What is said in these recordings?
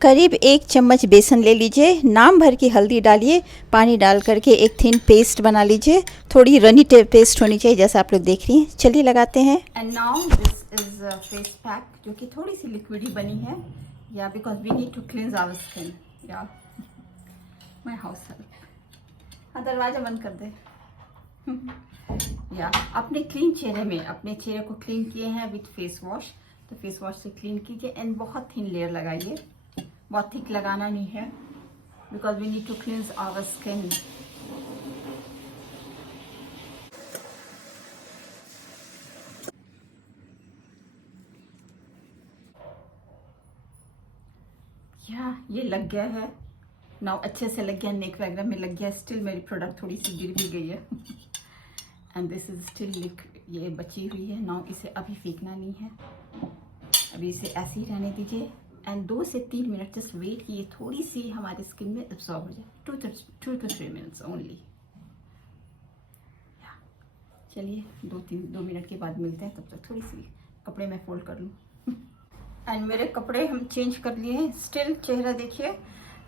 करीब 1 चम्मच बेसन ले लीजिए, नाम भर की हल्दी डालिए, पानी डाल करके एक थिन पेस्ट बना लीजिए। थोड़ी रनी पेस्ट होनी चाहिए जैसा आप लोग देख रही हैं। चलिए लगाते हैं। And now this is face pack जो कि थोड़ी सी लिक्विडी बनी है, या because we need to cleanse our skin. या माय हाउस हेल्प। हाँ, दरवाजा बंद कर दे। या अपने क्लीन चेहरे में अपने चेहरे को क्लीन किए हैं विथ फेस वॉश। तो फेस वॉश से क्लीन कीजिए एंड बहुत थिन लेयर लगाइए, बहुत थिक लगाना नहीं है, because we need to cleanse our skin. या ये लग गया है नाउ, अच्छे से लग गया, नेक वगैरह में लग गया। स्टिल मेरी प्रोडक्ट थोड़ी सी गिर भी गई है एंड दिस इज स्टिल ये बची हुई है। नाउ इसे अभी फेंकना नहीं है, अभी इसे ऐसे ही रहने दीजिए एंड 2 से 3 मिनट जस्ट वेट कीजिए, थोड़ी सी हमारी स्किन में एब्जॉर्ब हो जाए। 2 to 3 मिनट्स ओनली। चलिए 2 मिनट के बाद मिलते हैं, तब तक थोड़ी सी कपड़े मैं फोल्ड कर लूँ। एंड मेरे कपड़े हम चेंज कर लिए हैं। स्टिल चेहरा देखिए।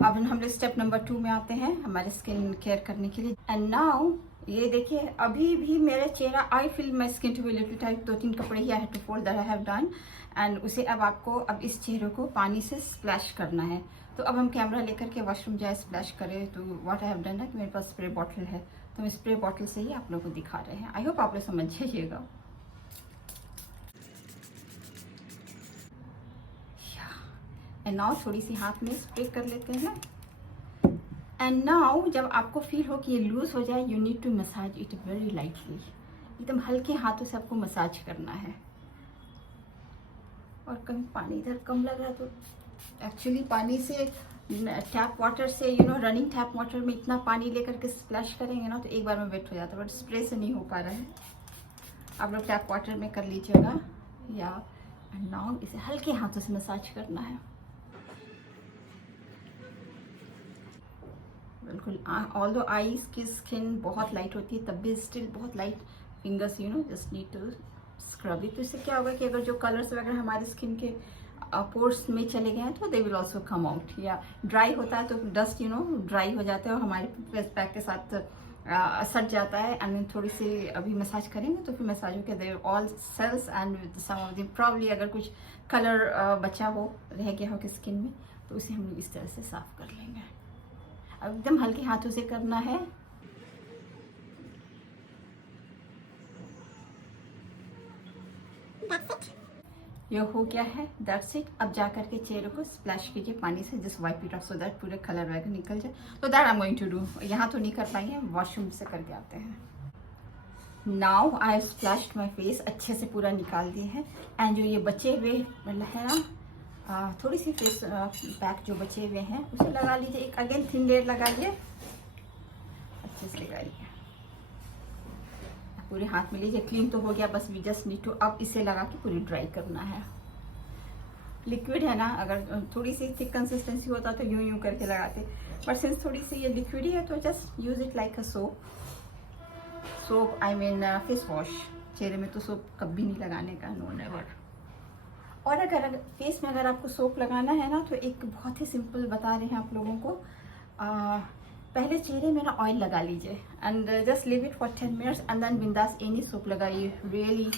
अब हम स्टेप नंबर 2 में आते हैं हमारे स्किन केयर करने के लिए। एंड नाउ ये देखिए, अभी भी मेरा चेहरा, I feel my skin to be little tight. 2-3 कपड़े ही I have to fold that I have done. And उसे अब आपको अब इस चेहरे को पानी से स्प्लैश करना है। तो अब हम कैमरा लेकर के वॉशरूम जाए स्प्लैश करें। तो व्हाट आई हैव डन है कि मेरे पास स्प्रे बॉटल है, तो हम स्प्रे बॉटल से ही आप लोगों को दिखा रहे हैं। आई होप आप लोग समझ जाइएगा। एंड नाउ थोड़ी सी हाथ में स्प्रे कर लेते हैं। एंड नाउ जब आपको फील हो कि ये लूज हो जाए, you need to massage it very lightly. एकदम हल्के हाथों से आपको मसाज करना है। और कहीं पानी इधर कम लग रहा है तो एक्चुअली पानी से, टैप वाटर से, रनिंग टैप वाटर में इतना पानी लेकर के स्प्लैश करेंगे ना तो एक बार में वेट हो जाता है, बट स्प्रे से नहीं हो पा रहा है। आप लोग टैप वाटर में कर लीजिएगा। या नाउ इसे हल्के हाथों से मसाज करना है। बिल्कुल, ऑल्दो आईज की स्किन बहुत लाइट होती है, तब भी स्टिल बहुत light fingers just need to scrub it. तो इससे क्या होगा कि अगर जो कलर्स वगैरह हमारे स्किन के पोर्स में चले गए हैं तो they will also come out. या ड्राई होता है तो डस्ट ड्राई हो जाता है और हमारे फेस पैक के साथ सट जाता है। एंड थोड़ी सी अभी मसाज करेंगे तो फिर मसाज हो गया all cells and some of the probably अगर कुछ कलर बचा हो, रह गया हो कि स्किन में, तो उसे हम इस तरह से साफ कर लेंगे। अब एकदम हल्के हाथों से करना है। ये हो गया है, दैट्स इट। अब जा करके चेहरे को स्प्लैश कीजिए पानी से, just wipe it off so that पूरे कलर वगैरह निकल जाए। तो that I am going to do. यहाँ तो नहीं कर पाएंगे, वॉशरूम से करके आते हैं। Now I have splashed my face, अच्छे से पूरा निकाल दिए हैं। एंड जो ये बचे हुए मतलब है ना, थोड़ी सी फेस पैक जो बचे हुए हैं उसे लगा लीजिए। एक अगेन थिन लेयर लगाइए, अच्छे से लगाइए, पूरे हाथ में लीजिए। क्लीन तो हो गया, बस वी जस्ट नीड टू अब इसे लगा के पूरी ड्राई करना है। लिक्विड है ना, अगर थोड़ी सी थिक कंसिस्टेंसी होता तो यूं करके लगाते, बट सिंस थोड़ी सी ये लिक्विड ही है तो just use it like a soap I mean face wash. चेहरे में तो सोप कभी नहीं लगाने का, नो नेवर। और अगर फेस में अगर आपको सोप लगाना है ना तो एक बहुत ही सिंपल बता रहे हैं आप लोगों को। पहले चेहरे में ना ऑयल लगा लीजिए and just leave it for 10 minutes and then बिंदास एनी सोप लगाइए। रियली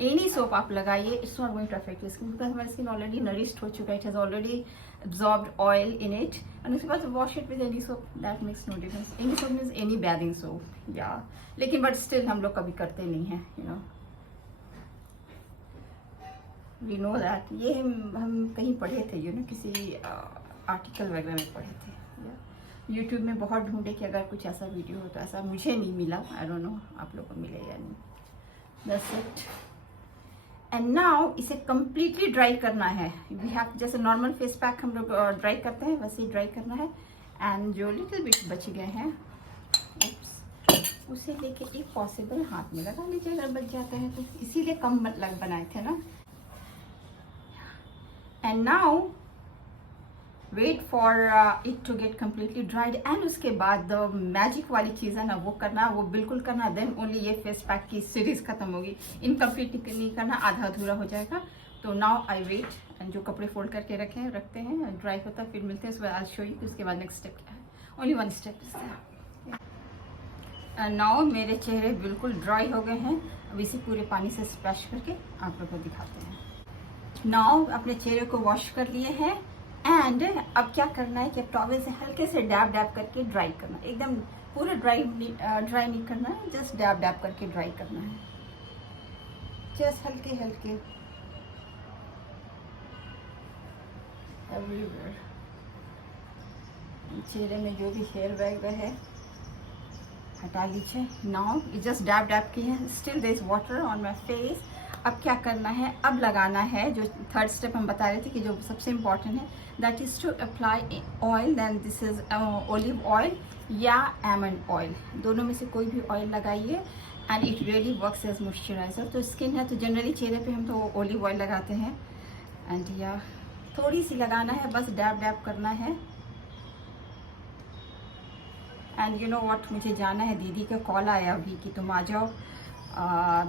एनी सोप आप लगाइए, it's not going to affect your skin because हमारी स्किन ऑलरेडी नरिश्ड हो चुका है, it has already absorbed oil in it. And उसके बाद wash it with any soap, that makes no difference. Any soap means any bathing soap. Yeah लेकिन but still हम लोग कभी करते नहीं हैं, वी नो दैट। ये हम कहीं पढ़े थे, किसी आर्टिकल वगैरह में पढ़े थे। यूट्यूब में बहुत ढूंढे कि अगर कुछ ऐसा वीडियो हो तो ऐसा मुझे नहीं मिला। आई डोंट नो आप लोगों को मिले या नहीं। That's it. एंड नाउ इसे कम्प्लीटली ड्राई करना है। वी हैव, जैसे नॉर्मल फेस पैक हम लोग ड्राई करते हैं वैसे ही ड्राई करना है। एंड जो लिटिल बिट बच गए हैं उसे लेके एक पॉसिबल हाथ में लगा लीजिए अगर बच जाता है तो, इसीलिए कम मतलब बनाए थे ना। And now wait for it to get completely dried. And उसके बाद मैजिक वाली चीज़ है ना, वो करना, वो बिल्कुल करना, देन ओनली ये फेस पैक की सीरीज खत्म होगी। इनकम्प्लीट नहीं करना, आधा अधूरा हो जाएगा। तो नाउ आई वेट एंड जो कपड़े फोल्ड करके रखते हैं, ड्राई होता है, फिर मिलते हैं उसके बाद आई शो यू कि उसके बाद नेक्स्ट स्टेप क्या है। Only one step is that. And now मेरे चेहरे बिल्कुल ड्राई हो गए हैं। अब इसे पूरे पानी से स्प्लैश करके आप लोग को दिखाते हैं। नाउ अपने चेहरे को वॉश कर लिए हैं एंड अब क्या करना है कि टॉवल से हल्के से डैब डैब करके ड्राई करना है। एकदम पूरा ड्राई नहीं करना है, जस्ट डैब डैब करके ड्राई करना है, जस्ट हल्के हल्के एवरीवेयर। चेहरे में जो भी हेयर बैग है हटा लीजिए। नाउ जस्ट डैब डैब की है, still there is water on my face. अब क्या करना है, अब लगाना है जो थर्ड स्टेप हम बता रहे थे कि जो सबसे इम्पॉर्टेंट है, that is to apply oil. Then this is olive oil या आलमंड ऑयल, दोनों में से कोई भी ऑयल लगाइए and it really works as moisturiser. तो स्किन है तो जनरली चेहरे पे हम तो ओलिव ऑयल लगाते हैं एंड या थोड़ी सी लगाना है, बस डैब डैब करना है। एंड यू नो व्हाट, मुझे जाना है, दीदी का कॉल आया अभी कि तुम आ जाओ,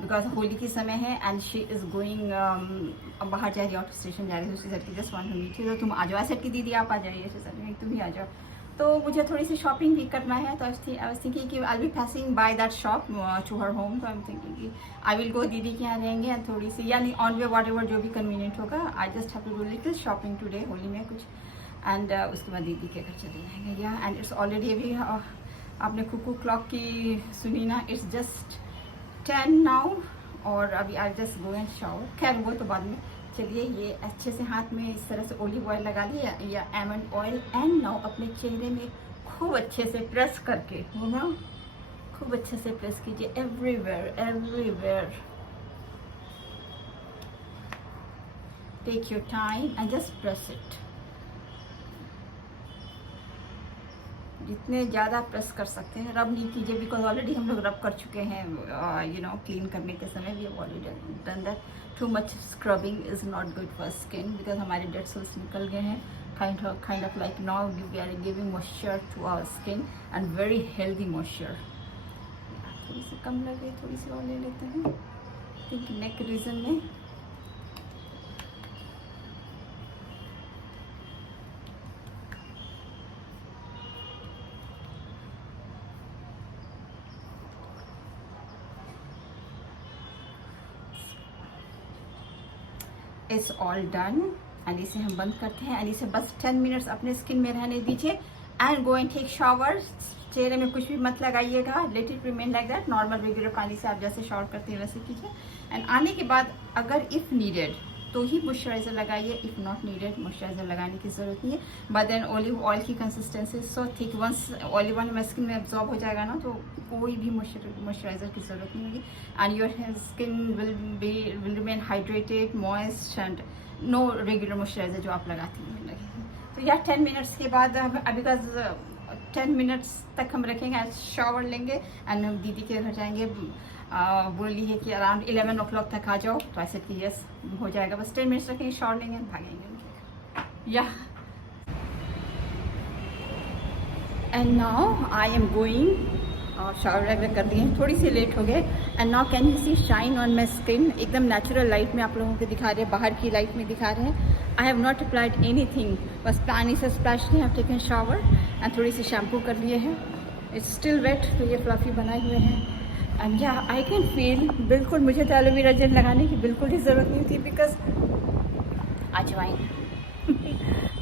बिकॉज होली के समय है एंड शी इज़ गोइंग, बाहर जा रही है, ऑटो स्टेशन जा रही है। उसकी सर की just want to meet you, तो तुम आ जाओ। सर की दीदी आप आ जाइए, सर तुम भी आ जाओ। तो मुझे थोड़ी सी शॉपिंग भी करना है, तो आई वाज थिंकिंग कि I will passing by that shop to her home. तो आई एम थिंकिंग कि आई विल गो दीदी के यहाँ रहेंगे एंड थोड़ी सी, यानी ऑन वे वॉट एवर जो भी कन्वीनियंट होगा। I just have to do little shopping today, Holi में कुछ, एंड उसके बाद दीदी के घर चले जाएंगे। या एंड इट्स ऑलरेडी अभी आपने कुकू क्लॉक की सुनी ना, इट्स जस्ट 10 नाउ और अभी I just go and shower. खैर वो तो बाद में। चलिए ये अच्छे से हाथ में इस तरह से ओलिव ऑयल लगा लिया या आलमंड ऑयल एंड नाउ अपने चेहरे में खूब अच्छे से प्रेस करके, हो ना, खूब अच्छे से प्रेस कीजिए everywhere everywhere. Take your time and just press it, जितने ज़्यादा प्रेस कर सकते हैं। रब नहीं कीजिए बिकॉज ऑलरेडी हम लोग रब कर चुके हैं, यू नो, क्लीन करने के समय we have already done that. Too much scrubbing is not good for skin because हमारे डेड सेल्स निकल गए हैं। kind of like now we are giving moisture to our skin and very healthy moisture. थोड़ी सी कम लगे, थोड़ी सी और ले लेते हैं, थिंक नेक रीजन में। इट्स ऑल डन एंड इसे हम बंद करते हैं एंड इसे बस 10 मिनट्स अपने स्किन में रहने दीजिए and go and take shower. चेहरे में कुछ भी मत लगाइएगा, let it remain like that. Normal regular पानी से आप जैसे शावर करते हैं वैसे कीजिए एंड आने के बाद अगर इफ़ नीडेड तो ही मॉइस्चराइजर लगाइए, इफ़ नॉट नीडेड मॉइस्चराइजर लगाने की ज़रूरत नहीं है। बट देन ऑलिव ऑयल की consistency so thick, once olive oil हमारे स्किन में एब्जॉर्ब हो जाएगा ना तो कोई भी मॉइस्चराइजर की ज़रूरत नहीं होगी and your skin will remain hydrated, moist and no regular moisturiser जो आप लगाती हैं लगे। तो यार 10 मिनट्स के बाद बिकॉज 10 मिनट्स तक हम रखेंगे, शावर लेंगे एंड हम दीदी के घर जाएंगे। बोली है कि अराउंड 11 o'clock तक आ जाओ, तो ऐसे कि यस हो जाएगा। बस 10 मिनट्स रखेंगे, शावर लेंगे, भागेंगे। Yeah and now I am going, shower वगैरह कर दिए, थोड़ी सी लेट हो गए and now can you see shine on my skin. एकदम नेचुरल लाइट में आप लोगों को दिखा रहे हैं, बाहर की लाइट में दिखा रहे हैं। I have not applied anything, बस पानी से स्प्लैश नहीं, हैव टेकन शावर एंड थोड़ी सी शैम्पू कर लिए हैं। इट्स स्टिल वेट, तो ये फ्लफी बनाए हुए हैं एंड या आई कैन फील, बिल्कुल मुझे तो एलोवेरा जेल लगाने की बिल्कुल ही ज़रूरत नहीं थी बिकॉज अजवाइन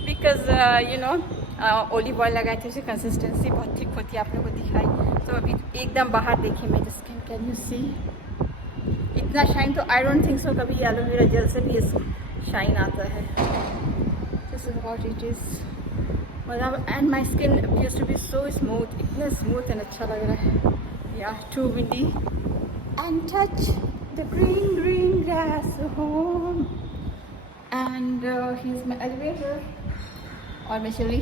because you know olive oil लगाए थे, उसकी कंसिस्टेंसी बहुत थिक होती है, आप लोगों को दिखाई। तो अभी एकदम बाहर देखिए मेरी स्किन, कैन यू सी इतना शाइन, तो आई डोंट थिंक सो कभी एलोवेरा जेल से भी शाइन आता है। This is what it is, मतलब and my skin appears to be so smooth, इतना स्मूथ एंड अच्छा लग रहा है। Yeah, too windy and touch the green grass home and here's my elevator और मैं चली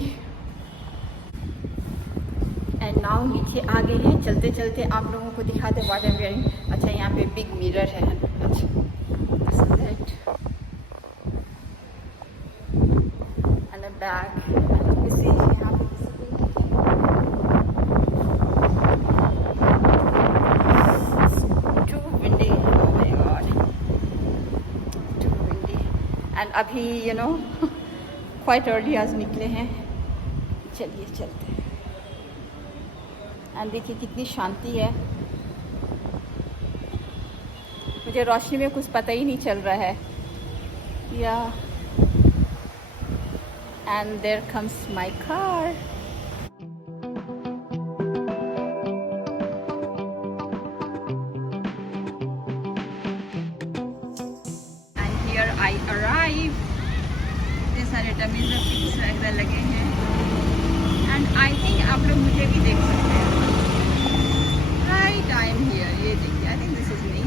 एंड नाउ नीचे आ गए हैं। चलते चलते आप लोगों को दिखाते व्हाट आई एम वेयरिंग। अच्छा यहाँ पे बिग मिरर है, अच्छा this is it and a bag and you see यहाँ पे अभी क्वाइट अर्ली आज निकले हैं। चलिए चलते हैं। एंड देखिए कितनी शांति है, मुझे रोशनी में कुछ पता ही नहीं चल रहा है। Yeah and there comes my car. And here I arrive. इतने सारे डमीज और पिक्स वगैरह लगे हैं। एंड आई थिंक आप लोग मुझे भी देख सकते हैं। Right, I am here. ये देखिए, I think this is me.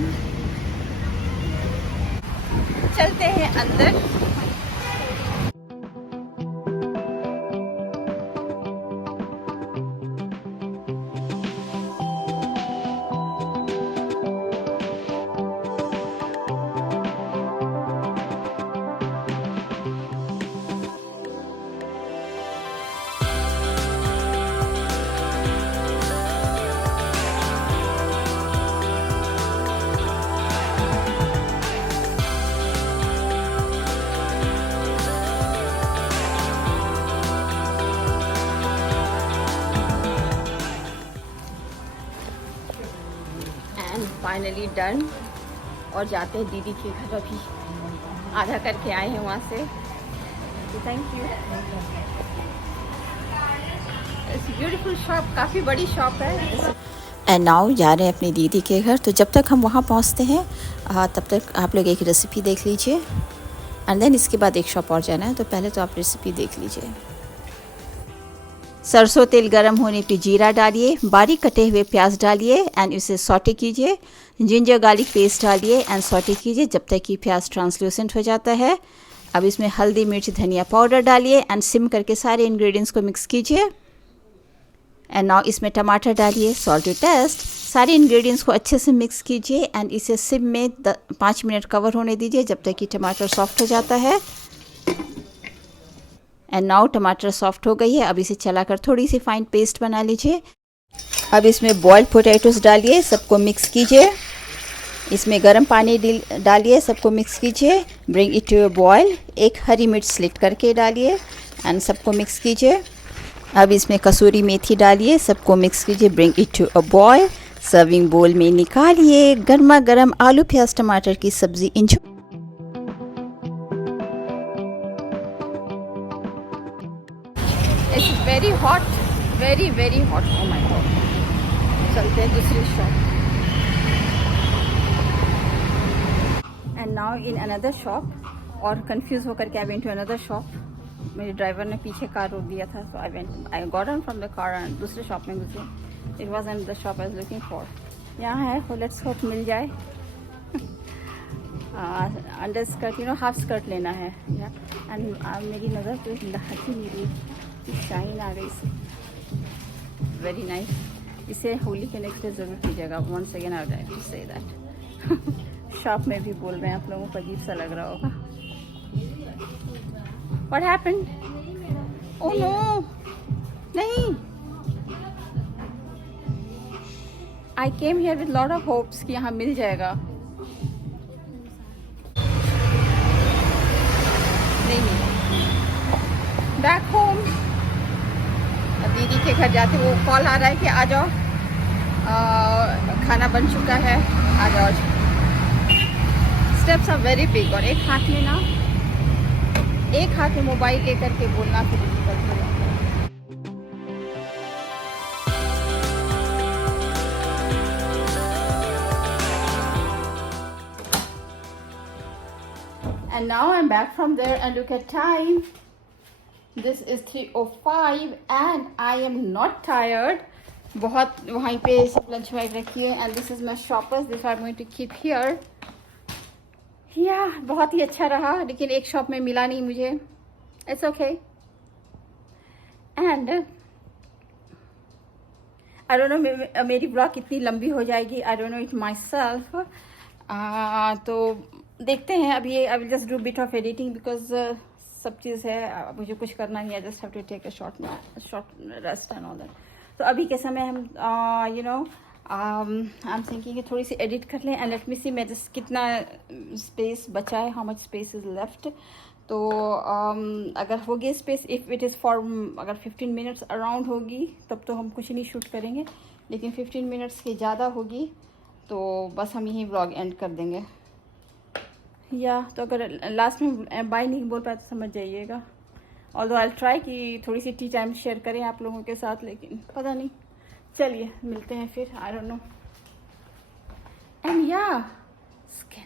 चलते हैं अंदर। Finally done. और जाते हैं दीदी के घर, अभी आधा करके आए हैं वहाँ से। Thank you. It's beautiful shop, काफ़ी बड़ी शॉप है। एंड नाउ जा रहे हैं अपनी दीदी के घर। तो जब तक हम वहाँ पहुँचते हैं तब तक आप लोग एक रेसिपी देख लीजिए। एंड देन इसके बाद एक शॉप और जाना है, तो पहले तो आप रेसिपी देख लीजिए। सरसों तेल गरम होने पे जीरा डालिए, बारीक कटे हुए प्याज डालिए एंड इसे सॉटे कीजिए। जिंजर गार्लिक पेस्ट डालिए एंड सॉटे कीजिए जब तक कि प्याज ट्रांसलूसेंट हो जाता है। अब इसमें हल्दी, मिर्च, धनिया पाउडर डालिए एंड सिम करके सारे इंग्रेडिएंट्स को मिक्स कीजिए। एंड नाउ इसमें टमाटर डालिए, सॉल्ट टू टेस्ट। सारे इंग्रेडिएंट्स को अच्छे से मिक्स कीजिए एंड इसे सिम में 5 मिनट कवर होने दीजिए जब तक कि टमाटर सॉफ्ट हो जाता है। एंड नाउ टमाटर सॉफ्ट हो गई है। अब इसे चलाकर थोड़ी सी फाइन पेस्ट बना लीजिए। अब इसमें बॉइल्ड पोटैटोस डालिए, सबको मिक्स कीजिए। इसमें गर्म पानी डालिए, सबको मिक्स कीजिए। Bring it to a boil. एक हरी मिर्च स्लिट करके डालिए एंड सबको मिक्स कीजिए। अब इसमें कसूरी मेथी डालिए, सबको मिक्स कीजिए। Bring it to a boil. Serving bowl में निकालिए। गर्मा गर्म आलू प्याज टमाटर की सब्जी enjoy. It's very hot, very very hot. Oh my god. चलते हैं दूसरी shop. And now in another shop. और कंफ्यूज होकर के I went to another shop. मेरे ड्राइवर ने पीछे कार रोक दिया था, तो I got out from the car and दूसरे शॉप में घुसे। It was the shop I was looking for. यहाँ है, तो लेट्स होप मिल जाए। अंडर स्कर्ट, हाफ स्कर्ट लेना है। एंड मेरी नज़र तो हट ही नहीं रही, शाइन आ गई इसे। Very nice. इसे होली के नेक्स्ट डे ज़रूर कीजिएगा। Once again I would like to say that. Shop में भी बोल रहे हैं, आप लोगों को अजीब सा लग रहा होगा। What happened? Oh no! नहीं। I came here with lot of hopes कि यहाँ मिल जाएगा। नहीं। Back home। अब दीदी के घर जाते, वो कॉल आ रहा है कि आ जाओ, खाना बन चुका है, आ जाओ। Steps are very big. और एक हाथ में मोबाइल लेकर के बोलना फिर डिफिकल्ट हो जाता है। And now I'm back from there and look at time. This is 3:05 and I am not tired. बहुत वहीं पे सब लंच वाइट रखी है and this is my shoppers. This I'm going to keep here. बहुत ही अच्छा रहा, लेकिन एक शॉप में मिला नहीं मुझे। It's okay. And I don't know मेरी ब्लॉग कितनी लंबी हो जाएगी। I don't know it myself. तो देखते हैं। अब ये I will just do bit of editing because सब चीज़ है, मुझे कुछ करना नहीं है। Just have to take a short rest and all that. तो अभी के समय हम आई एम थिंकिंग कि थोड़ी सी एडिट कर लें एंड लेट मी सी मैं जस्ट कितना स्पेस बचा है, how much space is left. तो अगर होगी space, if it is for अगर 15 मिनट्स अराउंड होगी तब तो हम कुछ नहीं शूट करेंगे, लेकिन 15 मिनट्स के ज़्यादा होगी तो बस हम यही व्लॉग एंड कर देंगे। या तो अगर लास्ट में बाय नहीं बोल पाए तो समझ जाइएगा। ऑल्दो आई ट्राई कि थोड़ी सी टी टाइम शेयर करें आप लोगों के साथ, लेकिन पता नहीं। चलिए मिलते हैं फिर, आई डोंट नो। एंड या स्किन